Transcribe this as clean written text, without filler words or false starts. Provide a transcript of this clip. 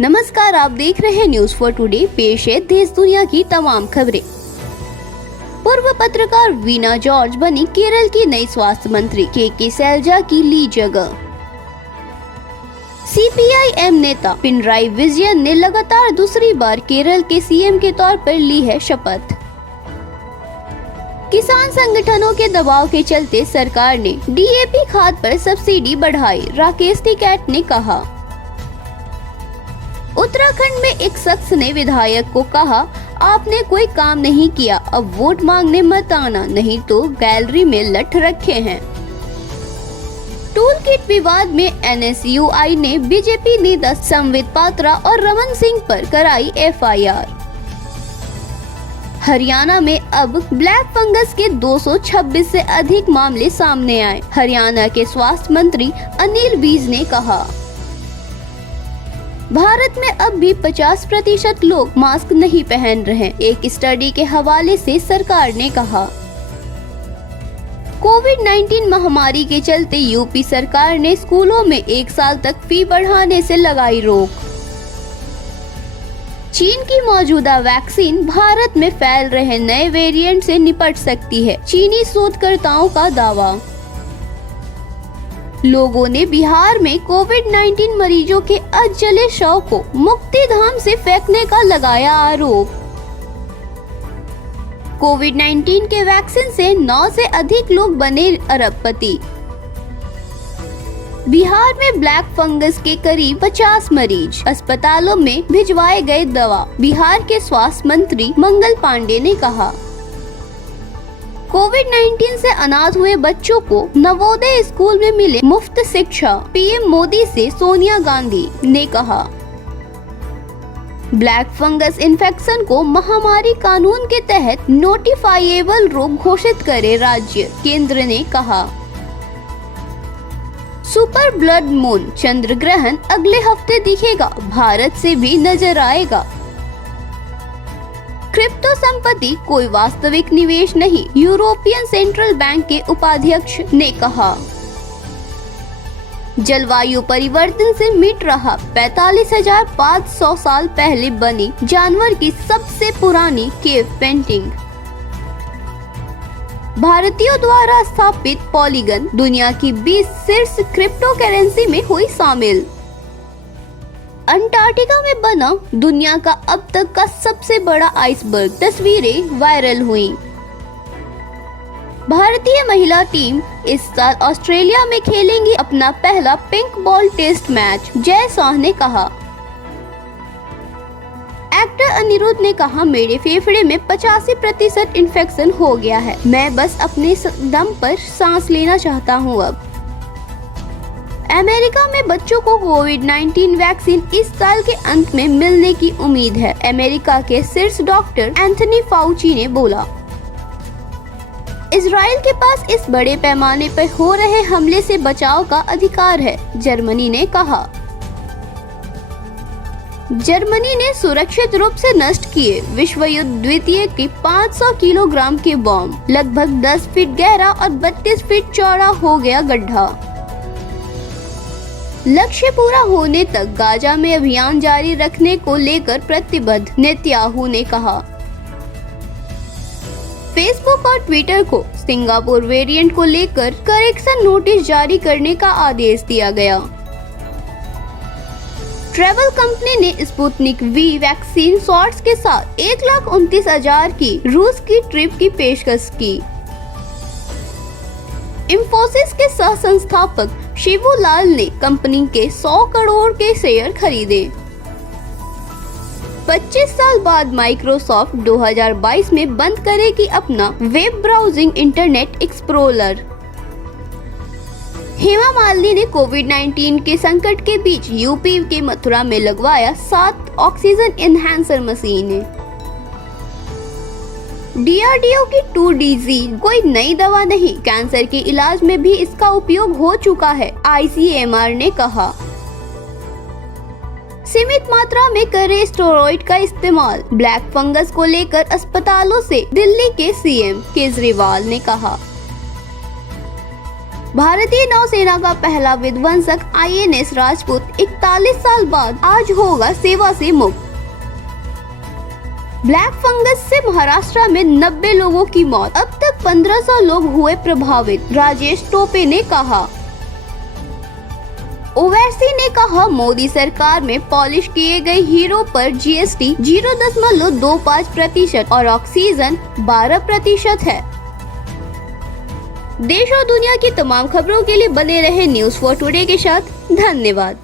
नमस्कार, आप देख रहे हैं न्यूज फॉर टुडे। पेश है देश दुनिया की तमाम खबरें। पूर्व पत्रकार वीना जॉर्ज बनी केरल की नई स्वास्थ्य मंत्री। के सैलजा की ली जगह। सीपीआई-एम नेता पिनराई विजयन ने लगातार दूसरी बार केरल के सीएम के तौर पर ली है शपथ। किसान संगठनों के दबाव के चलते सरकार ने डीएपी खाद पर सब्सिडी बढ़ाई, राकेश टिकैत ने कहा। उत्तराखंड में एक शख्स ने विधायक को कहा, आपने कोई काम नहीं किया, अब वोट मांगने मत आना, नहीं तो गैलरी में लठ रखे हैं। टूल किट विवाद में एनएसयूआई ने बीजेपी नेता संबित पात्रा और रमन सिंह पर कराई एफआईआर। हरियाणा में अब ब्लैक फंगस के 226 से अधिक मामले सामने आए, हरियाणा के स्वास्थ्य मंत्री अनिल विज ने कहा। भारत में अब भी 50% लोग मास्क नहीं पहन रहे, एक स्टडी के हवाले से सरकार ने कहा। कोविड-19 महामारी के चलते यूपी सरकार ने स्कूलों में 1 साल तक फी बढ़ाने से लगाई रोक। चीन की मौजूदा वैक्सीन भारत में फैल रहे नए वेरिएंट से निपट सकती है, चीनी शोधकर्ताओं का दावा। लोगों ने बिहार में कोविड-19 मरीजों के अधजले शव को मुक्तिधाम से फेंकने का लगाया आरोप। कोविड-19 के वैक्सीन से 9 से अधिक लोग बने अरबपति। बिहार में ब्लैक फंगस के करीब 50 मरीज, अस्पतालों में भिजवाए गए दवा, बिहार के स्वास्थ्य मंत्री मंगल पांडे ने कहा। कोविड-19 से अनाथ हुए बच्चों को नवोदय स्कूल में मिले मुफ्त शिक्षा, पीएम मोदी से सोनिया गांधी ने कहा। ब्लैक फंगस इन्फेक्शन को महामारी कानून के तहत नोटिफाइएबल रोग घोषित करे राज्य, केंद्र ने कहा। सुपर ब्लड मून चंद्र ग्रहण अगले हफ्ते दिखेगा, भारत से भी नजर आएगा। क्रिप्टो संपत्ति कोई वास्तविक निवेश नहीं, यूरोपियन सेंट्रल बैंक के उपाध्यक्ष ने कहा। जलवायु परिवर्तन से मिट रहा 45,500 साल पहले बनी जानवर की सबसे पुरानी केव पेंटिंग। भारतीयों द्वारा स्थापित पॉलीगन दुनिया की 20 शीर्ष क्रिप्टो करेंसी में हुई शामिल। अंटार्कटिका में बना दुनिया का अब तक का सबसे बड़ा आइसबर्ग, तस्वीरें वायरल हुई। भारतीय महिला टीम इस साल ऑस्ट्रेलिया में खेलेंगी अपना पहला pink ball test match, Jay Shah ने कहा। एक्टर अनिरुद्ध ने कहा, मेरे फेफड़े में 85% इन्फेक्शन हो गया है, मैं बस अपने दम पर सांस लेना चाहता हूँ अब। अमेरिका में बच्चों को कोविड-19 वैक्सीन इस साल के अंत में मिलने की उम्मीद है, अमेरिका के शीर्ष डॉक्टर एंथनी फाउची ने बोला। इजराइल के पास इस बड़े पैमाने पर हो रहे हमले से बचाव का अधिकार है, जर्मनी ने कहा। जर्मनी ने सुरक्षित रूप से नष्ट किए विश्व युद्ध द्वितीय के 500 किलोग्राम के बॉम्ब, लगभग 10 फीट गहरा और 32 फीट चौड़ा हो गया गड्ढा। लक्ष्य पूरा होने तक गाजा में अभियान जारी रखने को लेकर प्रतिबद्ध, नेतन्याहू ने कहा। फेसबुक और ट्विटर को सिंगापुर वेरिएंट को लेकर करेक्शन नोटिस जारी करने का आदेश दिया गया। ट्रैवल कंपनी ने स्पुतनिक वी वैक्सीन शॉट्स के साथ 1,29,000 की रूस की ट्रिप की पेशकश की। इंफोसिस के सह संस्थापक शिबू लाल ने कंपनी के 100 करोड़ के शेयर खरीदे। 25 साल बाद माइक्रोसॉफ्ट 2022 में बंद करेगी अपना web browsing internet explorer. Hema Malini ने कोविड-19 के संकट के बीच यूपी के मथुरा में लगवाया 7 ऑक्सीजन एनहांसर मशीनें। डीआरडीओ की 2DG कोई नई दवा नहीं, कैंसर के इलाज में भी इसका उपयोग हो चुका है, आईसीएमआर ने कहा। सीमित मात्रा में करे स्टेरॉइड का इस्तेमाल, ब्लैक फंगस को लेकर अस्पतालों से दिल्ली के सीएम केजरीवाल ने कहा। भारतीय नौसेना का पहला विध्वंसक INS राजपूत 41 साल बाद आज होगा सेवा से मुक्त। ब्लैक फंगस से महाराष्ट्र में 90 लोगों की मौत, अब तक 1500 लोग हुए प्रभावित, राजेश टोपे ने कहा। ओवैसी ने कहा, मोदी सरकार में पॉलिश किए गए हीरो पर GST 0.25% और ऑक्सीजन 12% है। देश और दुनिया की तमाम खबरों के लिए बने रहे न्यूज़4 टुडे के साथ। धन्यवाद।